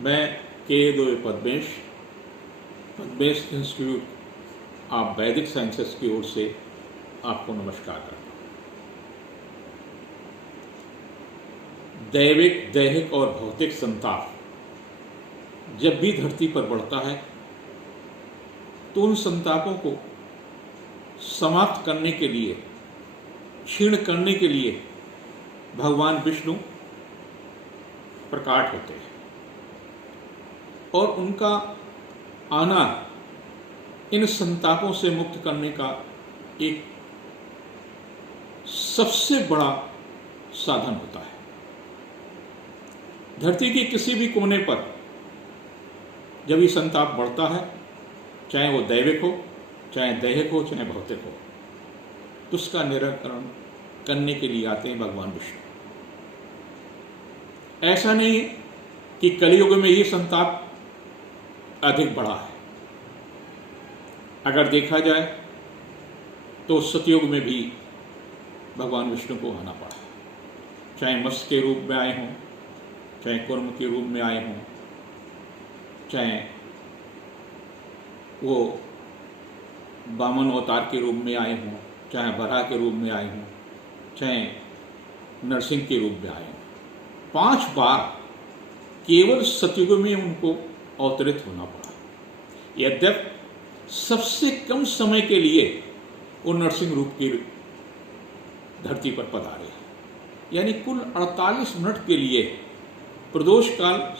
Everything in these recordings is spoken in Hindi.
मैं के पद्मेश इंस्टीट्यूट ऑफ वैदिक साइंसेस की ओर से आपको नमस्कार करता हूँ। दैविक, दैहिक और भौतिक संताप जब भी धरती पर बढ़ता है तो उन संतापों को समाप्त करने के लिए, क्षीण करने के लिए भगवान विष्णु प्रकट होते हैं और उनका आना इन संतापों से मुक्त करने का एक सबसे बड़ा साधन होता है। धरती के किसी भी कोने पर जब ये संताप बढ़ता है, चाहे वो दैविक हो, चाहे दैहिक हो, चाहे भौतिक हो, तो उसका निराकरण करने के लिए आते हैं भगवान विष्णु। ऐसा नहीं है कि कलयुग में ये संताप अधिक बढ़ा है। अगर देखा जाए तो सतयुग में भी भगवान विष्णु को आना पड़ा, चाहे मत्स्य के रूप में आए हों, चाहे कूर्म के रूप में आए हों, चाहे वो वामन अवतार के रूप में आए हों, चाहे वराह के रूप में आए हों, चाहे नरसिंह के रूप में आए हों। 5 बार केवल सतयुग में उनको अवतरित होना पड़ा। यद्यपि सबसे कम समय के लिए वो नरसिंह रूप की धरती पर पधारे, यानी कुल 48 मिनट के लिए। प्रदोष काल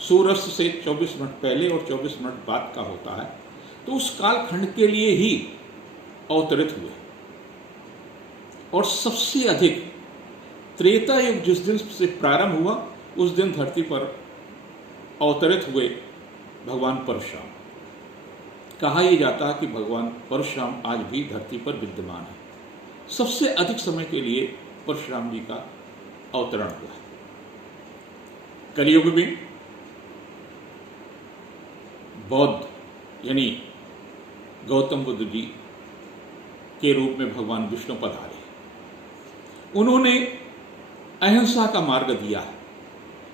सूर्यास्त से 24 मिनट पहले और 24 मिनट बाद का होता है, तो उस कालखंड के लिए ही अवतरित हुए। और सबसे अधिक त्रेता युग जिस दिन से प्रारंभ हुआ, उस दिन धरती पर अवतरित हुए भगवान परशुराम। कहा यह जाता है कि भगवान परशुराम आज भी धरती पर विद्यमान है। सबसे अधिक समय के लिए परशुराम जी का अवतरण हुआ। कलयुग में बौद्ध यानी गौतम बुद्ध जी के रूप में भगवान विष्णु पधारे। उन्होंने अहिंसा का मार्ग दिया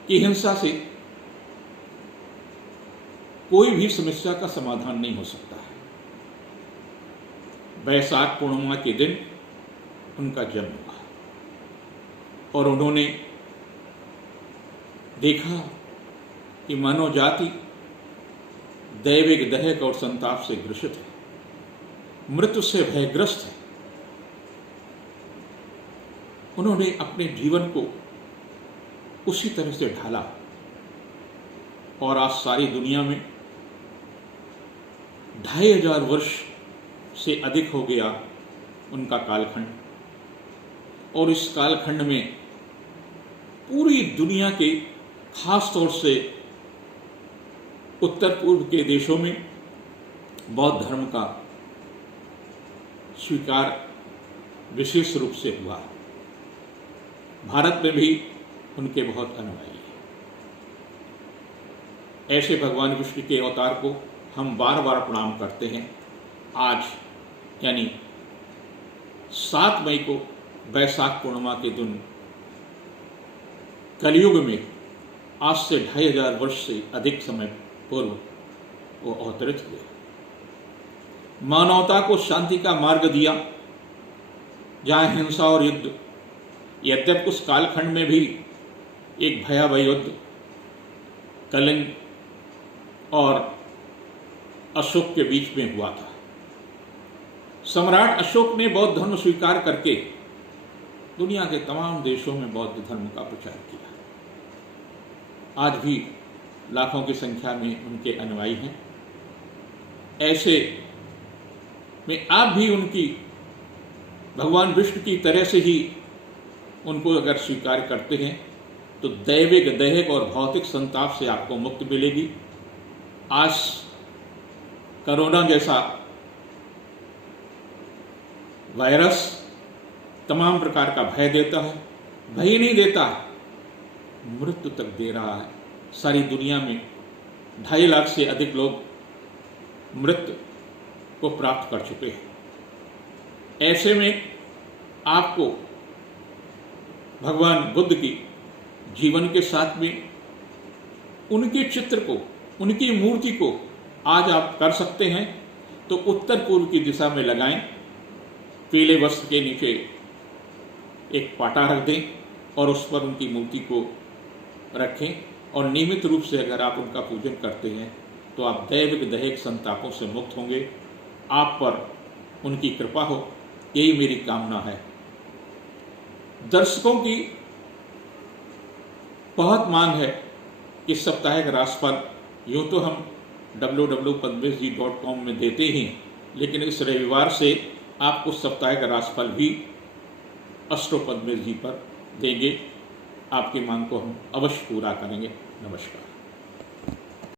कि हिंसा से कोई भी समस्या का समाधान नहीं हो सकता है। वैशाख पूर्णिमा के दिन उनका जन्म हुआ और उन्होंने देखा कि मानव जाति दैविक, दैहिक और संताप से ग्रसित है, मृत्यु से भयग्रस्त है। उन्होंने अपने जीवन को उसी तरह से ढाला और आज सारी दुनिया में 2500 वर्ष से अधिक हो गया उनका कालखंड। और इस कालखंड में पूरी दुनिया के, खास तौर से उत्तर पूर्व के देशों में बौद्ध धर्म का स्वीकार विशेष रूप से हुआ। भारत में भी उनके बहुत अनुयायी हैं। ऐसे भगवान विष्णु के अवतार को हम बार बार प्रणाम करते हैं। आज यानी 7 मई को वैशाख पूर्णिमा के दिन कलयुग में आज से 2500 वर्ष से अधिक समय पूर्व वो अवतरित हुए। मानवता को शांति का मार्ग दिया, जहाँ हिंसा और युद्ध, यद्यपि उस कालखंड में भी एक भयावह युद्ध कलिंग और अशोक के बीच में हुआ था। सम्राट अशोक ने बौद्ध धर्म स्वीकार करके दुनिया के तमाम देशों में बौद्ध धर्म का प्रचार किया। आज भी लाखों की संख्या में उनके अनुयायी हैं। ऐसे में आप भी उनकी, भगवान विष्णु की तरह से ही उनको अगर स्वीकार करते हैं तो दैविक, दैहिक और भौतिक संताप से आपको मुक्ति मिलेगी। आज कोरोना जैसा वायरस तमाम प्रकार का भय देता है, भय नहीं देता है, मृत्यु तक दे रहा है। सारी दुनिया में 2.5 लाख से अधिक लोग मृत्यु को प्राप्त कर चुके हैं। ऐसे में आपको भगवान बुद्ध की जीवन के साथ में उनके चित्र को, उनकी मूर्ति को आज आप कर सकते हैं तो उत्तर पूर्व की दिशा में लगाएं, पीले वस्त्र के नीचे एक पाटा रख दें और उस पर उनकी मूर्ति को रखें और नियमित रूप से अगर आप उनका पूजन करते हैं तो आप दैविक दैहिक संतापों से मुक्त होंगे। आप पर उनकी कृपा हो, यही मेरी कामना है। दर्शकों की बहुत मांग है कि साप्ताहिक राशिफल यूँ तो हम www.padmeshji.com में देते ही, लेकिन इस रविवार से आपको साप्ताहिक राशिफल भी एस्ट्रो पद्मेश जी पर देंगे। आपकी मांग को हम अवश्य पूरा करेंगे। नमस्कार।